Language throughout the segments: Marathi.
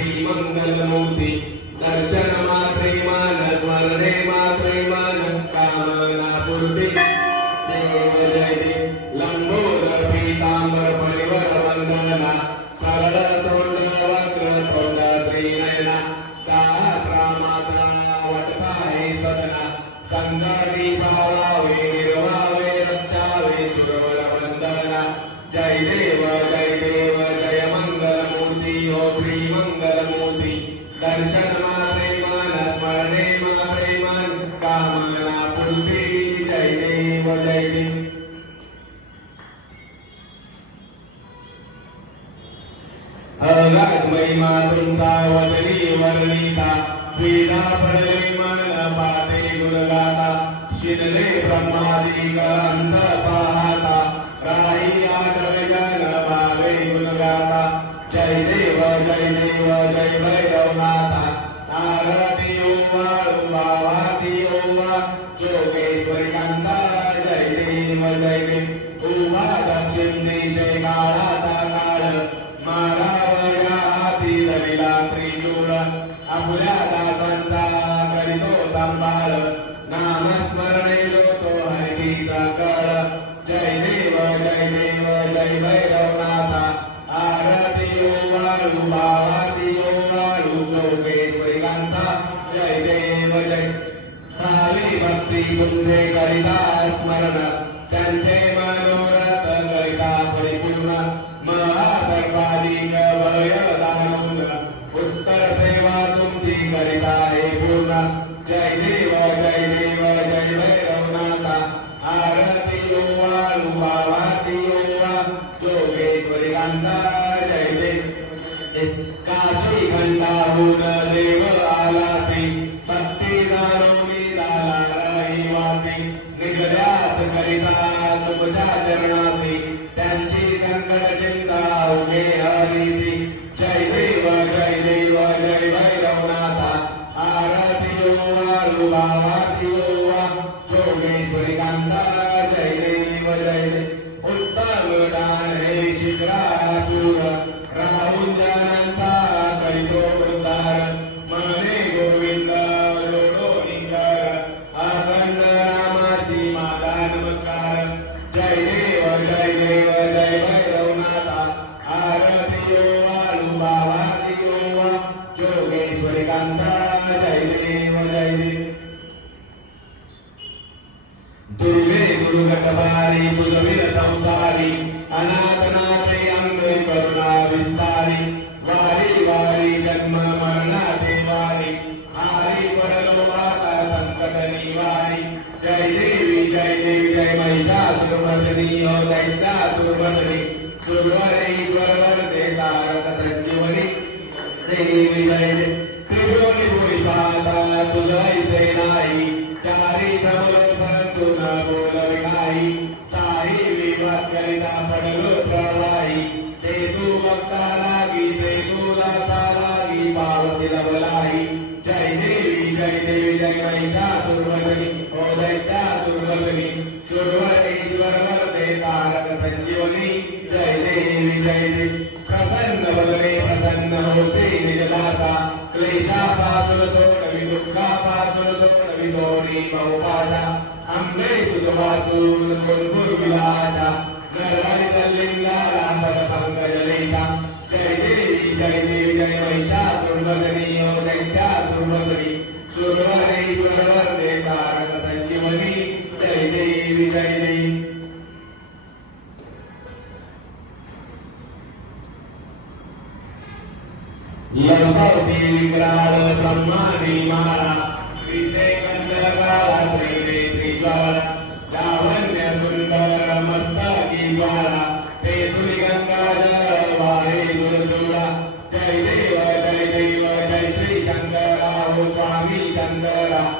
मात्रे श्री मंगलमूर्ती दर्शन मात्रे मान स्मरणे मात्रे मान कामना पूर्ती देव जय दे लंबोदर पीतांबर परिवर वंदना सरळ सोंड वक्र सोंड त्रिनयना सहस्रा मात्रा वटपाहे सदना संगाडी देव येते देव महिमा तुमचा वदनी वर्णिता वेदा पडले मन पाते गुरगाता शिनले ब्रह्मादिक अंत पाहता राही आठव जन भावे गुणगाता जय देव जय देव जय भैरव भैरवनाथा आरती ओवाळू भावाती ओम जोगेश्वरी कांता जय देव जय देव काळ मारावया हाती धरिला त्रिशूळ आपल्या दासांचा करीतो सांभाळ नामस्मरणे लोतो हरिचा कळ जय देव जय देव जय भैरवनाथा आरती भावाती कांता जय देव जय भक्ती बुद्धे करिता स्मरण त्यांचे मनोरथ करिता परिपूर्ण महासर्वाधिक भय दानून उत्तर सेवा तुमची करिता हे पूर्ण। जय देव जय देव जय भैरवनाथा आरती ओवाळू भावाती ओवा। जोगेश्वरी कांता जय देव। काशी घंटाहून देव దుర్గకవారి భుజవిల సంసారి అనాథనాథై అంబై కరుణా విస్తారి వారి వారి జన్మ మరణ దేవారి హారి పడలో వాత సంకట నివారి జై దేవి జై దేవి జై మహిషాసురమర్దిని ఓ దైత్యాసురమర్దిని సురవరి స్వరవర్తే తారక సంజీవని దేవి జై త్రిభువని భూమి పాత తుజై సేనాయి. ವಂದಿದ देवी ಜಯ ದೇವಿ ಜಯ ದೇವಿ ಜಯ ಮಹಿಷ ದುರ್ವರ್ಣಿ ಓ ದೈತ ದುರ್ವರ್ಣಿ ದುರ್ವರ್ಣಿ ದುರ್ವರ್ಣೆ ತಾರಕ जय महिषासुरमर्दिनी ओ दैत्यासुरमर्दिनी सुरवरेश्वर वरदे तारक संजीवनी जय देवी जय देवी लंबवती विक्राळ ब्रह्मादी माळा विषे कंदकाळा त्रैवे त्रिज्वाळा लावण्य सुंदर मस्तकी ज्वाळा ते तुली गंगाधर वारे जुळजुळा जय देव जय देव जय श्री Sandora.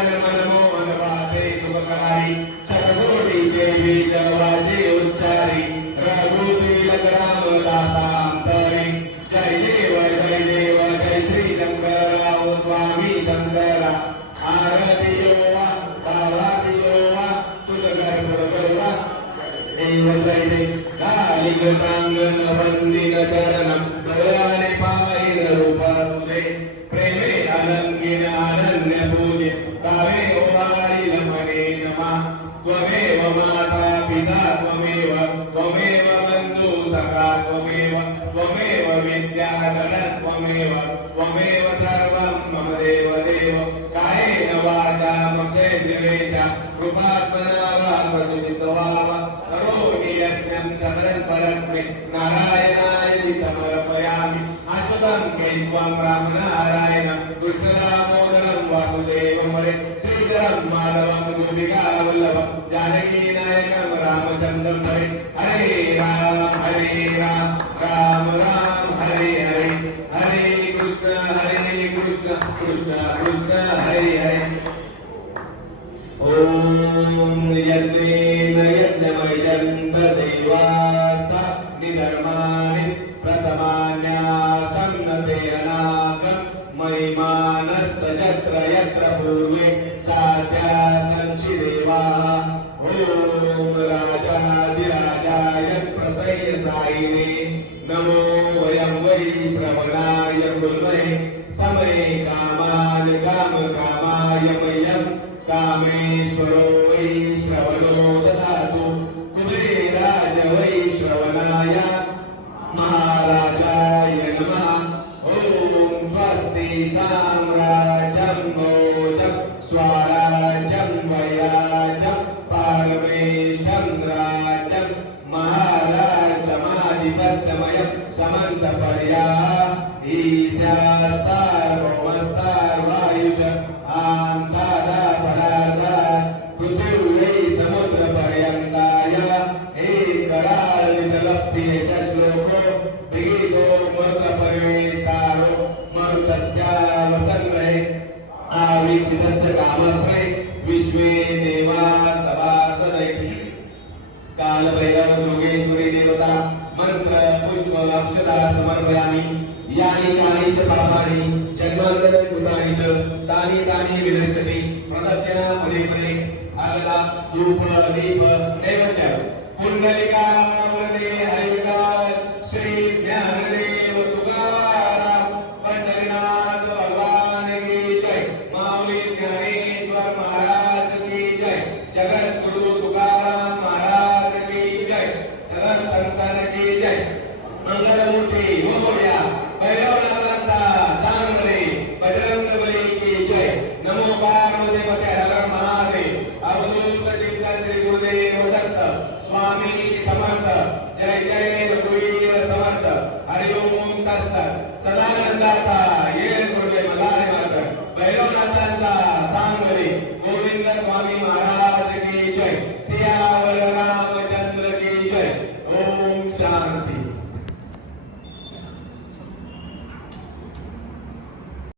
సమయం చంద్రం పరంపే నారాయణాయని సమర్పయామి అద్భుతం కేశ్వం రామనారాయణ కృష్ణదామోదరం వాసుదేవం వరే శ్రీధరం మాధవం గోపికా వల్లభం జానకీ నాయకం రామచంద్రం హరే హరే రామ హరే రామ मानस यत्र यत्र पूर्वे वयं वै श्रवणाय गुल्महे समये कामान् कामकामाय वयं कामेश्वरो वै श्रवण य समन्तपर्या आन्ता ಸ್ಥಿತಿ ಪ್ರದಕ್ಷಿಣ ಮನೆ ಮನೆ ಅಗಲ ಧೂಪ ದೀಪ ನೈವೇದ್ಯ ಪುಂಡಲಿಕ ಮುರಳಿ ಹರಿವೆ